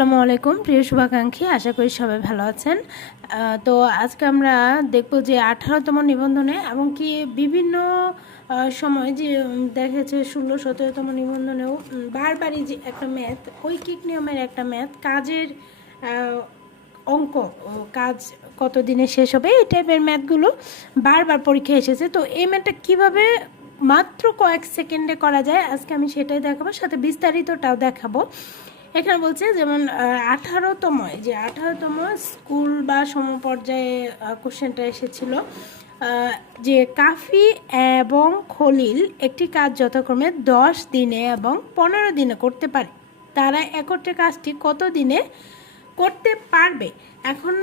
আসসালামু আলাইকুম। প্রিয় শুভাকাঙ্ক্ষী, আশা করি সবাই ভালো আছেন। তো আজকে আমরা দেখব যে আঠারোতম নিবন্ধনে এবং কি বিভিন্ন সময় যে দেখা যাচ্ছে ষোলো, সতেরোতম নিবন্ধনেও বারবারই যে একটা ম্যাথ, ঐকিক নিয়মের একটা ম্যাথ, কাজের অঙ্ক কাজ কত দিনে শেষ হবে, এই টাইপের ম্যাথগুলো বারবার পরীক্ষায় এসেছে। তো এই ম্যাথটা কীভাবে মাত্র কয়েক সেকেন্ডে করা যায়, আজকে আমি সেটাই দেখাবো, সাথে বিস্তারিতটাও দেখাবো। এখানে বলছে যেমন আঠারোতম যে আঠারোতম স্কুল বা সমপর্যায়ে কোশ্চেনটা এসেছিল যে কাফি এবং খলিল একটি কাজ যথাক্রমে দশ দিনে এবং পনেরো দিনে করতে পারে। তারা একত্রে কাজটি কত দিনে করতে পারবে? এখন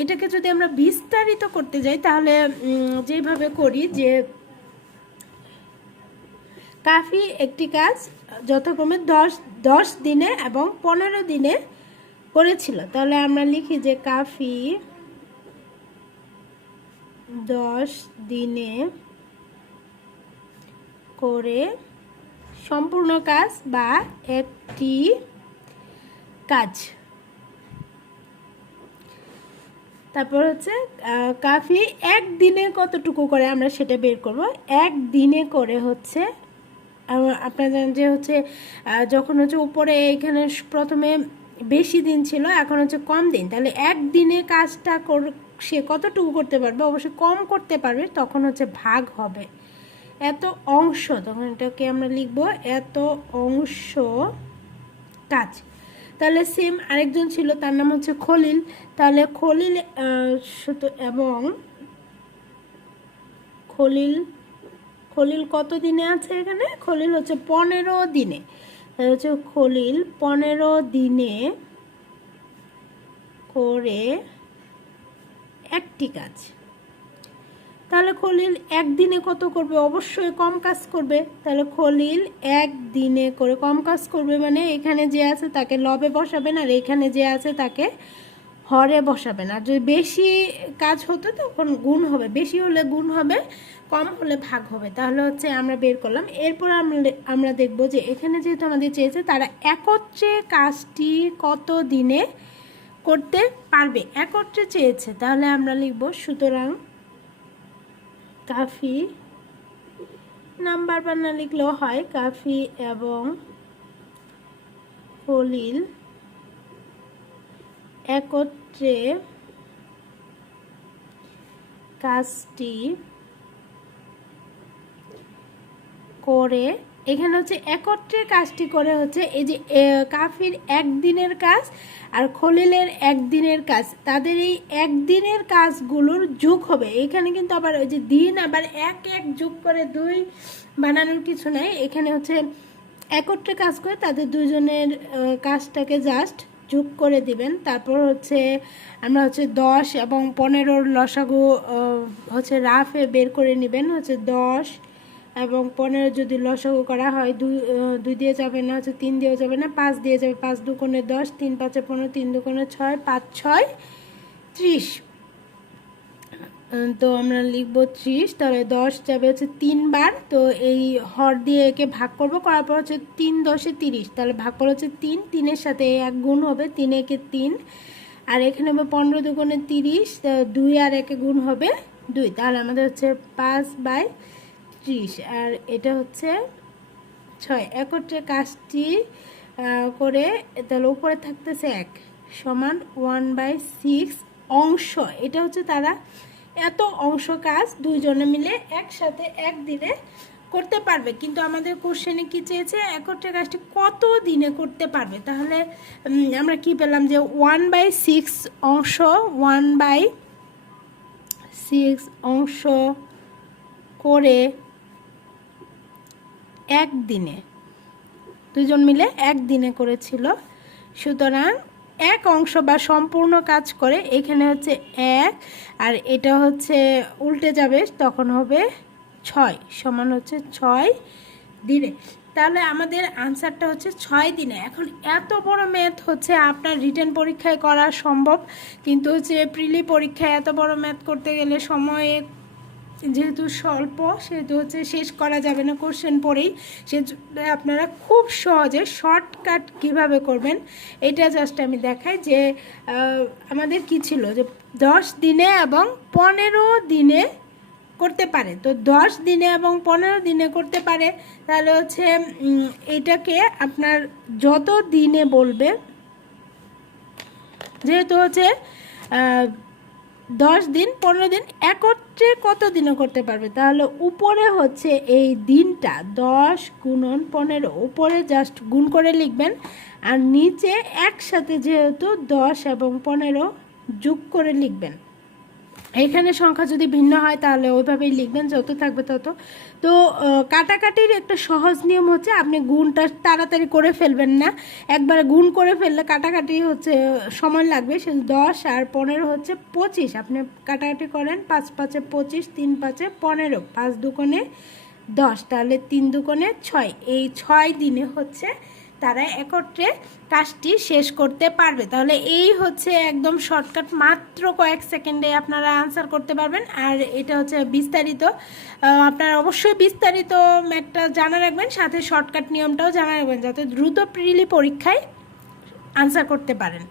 এটাকে যদি আমরা বিস্তারিত করতে যাই, তাহলে যেভাবে করি যে কাফি একটি কাজ যথাক্রমে দশ দশ দিনে এবং পনেরো দিনে করেছিল। তাহলে আমরা লিখি যে কাফি দশ দিনে করে সম্পূর্ণ কাজ বা একটি কাজ। তারপর হচ্ছে কাফি একদিনে কতটুকু করে আমরা সেটা বের করব? একদিনে করে হচ্ছে আপনারা জানেন যে হচ্ছে যখন হচ্ছে উপরে এখানে প্রথমে বেশি দিন ছিল, এখন হচ্ছে কম দিন। তাহলে একদিনে কাজটা কর, সে কতটুকু করতে পারবে, অবশ্যই কম করতে পারবে, তখন হচ্ছে ভাগ হবে। এত অংশ, তখন এটাকে আমরা লিখব, এত অংশ কাজ। তাহলে সেম আরেকজন ছিল, তার নাম হচ্ছে খলিল। তাহলে খলিল এবং খলিল খলিল কত দিনে আছে এখানে? খলিল হচ্ছে পনেরো দিনে। হচ্ছে খলিল পনেরো দিনে করে একটি কাজ। তাহলে খলিল একদিনে কত করবে? অবশ্যই কম কাজ করবে। তাহলে খলিল একদিনে করে কম কাজ করবে মানে এখানে যে আছে তাকে লবে বসাবেন আর এখানে যে আছে তাকে হরে বসাবেন আর যদি বেশি কাজ হতো তখন গুণ হবে, বেশি হলে গুণ হবে, কম হলে ভাগ হবে। তাহলে হচ্ছে আমরা বের করলাম। এরপর আমরা দেখব যে এখানে যেহেতু আমাদের চেয়েছে, তারা একত্রে কাজটি কত দিনে করতে পারবে? একত্রে চেয়েছে। তাহলে আমরা লিখব, সুতরাং কাফি নাম্বার বানা লিখলেও হয়, কাফি এবং খলিল একত্রে কাজটি করে, এখানে হচ্ছে একত্রে কাজটি করে হচ্ছে এই যে কাফির একদিনের কাজ আর খলিলের একদিনের কাজ। তাদের এই একদিনের কাজগুলোর যোগ হবে। এখানে কিন্তু আবার ওই যে দিন আবার এক এক যোগ করে দুই বানানোর কিছু নাই। এখানে হচ্ছে একত্রে কাজ করে তাদের দুজনের কাজটাকে জাস্ট যোগ করে দিবেন। তারপর হচ্ছে আমরা হচ্ছে দশ এবং পনেরোর লসাগু হচ্ছে রাফে বের করে নেবেন, হচ্ছে দশ এবং পনেরো যদি লসাগু করা হয়, দুই দুই দিয়ে যাবে না, হচ্ছে তিন দিয়ে যাবে না, পাঁচ দিয়ে যাবে, পাঁচ দু দুকোণে দশ, তিন পাঁচে পনেরো, তিন দুকোণে ছয়, পাঁচ ছয়, ত্রিশ। তো আমরা লিখব ত্রিশ, তাহলে দশ যাবে হচ্ছে তিনবার। তো এই হর দিয়ে একে ভাগ করব, করার পর হচ্ছে তিন দশে তিরিশ। তাহলে ভাগ করা হচ্ছে তিন, তিনের সাথে এক গুণ হবে, তিন একে তিন। আর এখানে হবে পনেরো দুগুণে তিরিশ দুই আর একে গুণ হবে দুই। তাহলে আমাদের হচ্ছে পাঁচ বাই ত্রিশ। আর এটা হচ্ছে ছয়। একত্রে কাজটি করে তাহলে উপরে থাকতেছে এক সমান ওয়ান বাই সিক্স অংশ। এটা হচ্ছে তারা এত অংশ কাজ দুইজনে মিলে একসাথে একদিনে করতে পারবে। কিন্তু আমাদের কোশ্চেনে কি চেয়েছে? একত্রে কাজটি কত দিনে করতে পারবে? তাহলে আমরা কি পেলাম যে ওয়ান বাই সিক্স অংশ ওয়ান বাই সিক্স অংশ করে একদিনে। দুজন মিলে একদিনে করেছিল। সুতরাং এক অংশ বা সম্পূর্ণ কাজ করে, এখানে হচ্ছে এক, আর এটা হচ্ছে উল্টে যাবে, তখন হবে ছয়, সমান হচ্ছে ছয় দিনে। তাহলে আমাদের আনসারটা হচ্ছে ছয় দিনে। এখন এত বড় ম্যাথ হচ্ছে, আপনার রিটার্ন পরীক্ষায় করা সম্ভব, কিন্তু হচ্ছে প্রিলি পরীক্ষায় এত বড় ম্যাথ করতে গেলে সময়ে যেহেতু স্বল্প, সেহেতু হচ্ছে শেষ করা যাবে না কোশ্চেন পরেই সে আপনারা খুব সহজে শর্টকাট কীভাবে করবেন, এটা জাস্ট আমি দেখাই যে আমাদের কি ছিল যে, দশ দিনে এবং পনেরো দিনে করতে পারে। তো দশ দিনে এবং পনেরো দিনে করতে পারে, তাহলে হচ্ছে এটাকে আপনার যত দিনে বলবে, যেহেতু হচ্ছে দশ দিন, পনেরো দিন, একত্রে কত দিনও করতে পারবে? তাহলে উপরে হচ্ছে এই দিনটা, দশ গুণন পনেরো। উপরে জাস্ট গুণ করে লিখবেন, আর নিচে একসাথে যেহেতু দশ এবং পনেরো যোগ করে লিখবেন। এখানে সংখ্যা যদি ভিন্ন হয়, তাহলে ওইভাবেই লিখবেন, যত থাকবে তত। তো কাটাকাটির একটা সহজ নিয়ম হচ্ছে আপনি গুণটা তাড়াতাড়ি করে ফেলবেন না। একবারে গুণ করে ফেললে কাটাকাটি হচ্ছে, সময় লাগবে। সে দশ আর পনেরো হচ্ছে পঁচিশ। আপনি কাটাকাটি করেন, পাঁচ পাঁচে পঁচিশ, তিন পাঁচে পনেরো। পাঁচ দুকোণে দশ, তাহলে তিন দুকোণে ছয়। এই ছয় দিনে হচ্ছে তারা একত্রে কাজটি শেষ করতে পারবে। তাহলে এই হচ্ছে একদম শর্টকাট মাত্র কয়েক সেকেন্ডে আপনারা আনসার করতে পারবেন। আর এটা হচ্ছে বিস্তারিত। আপনারা অবশ্যই বিস্তারিত ম্যাটটা জানা রাখবেন, সাথে শর্টকাট নিয়মটাও জানা রাখবেন, যাতে দ্রুত প্রিলি পরীক্ষায় আনসার করতে পারেন।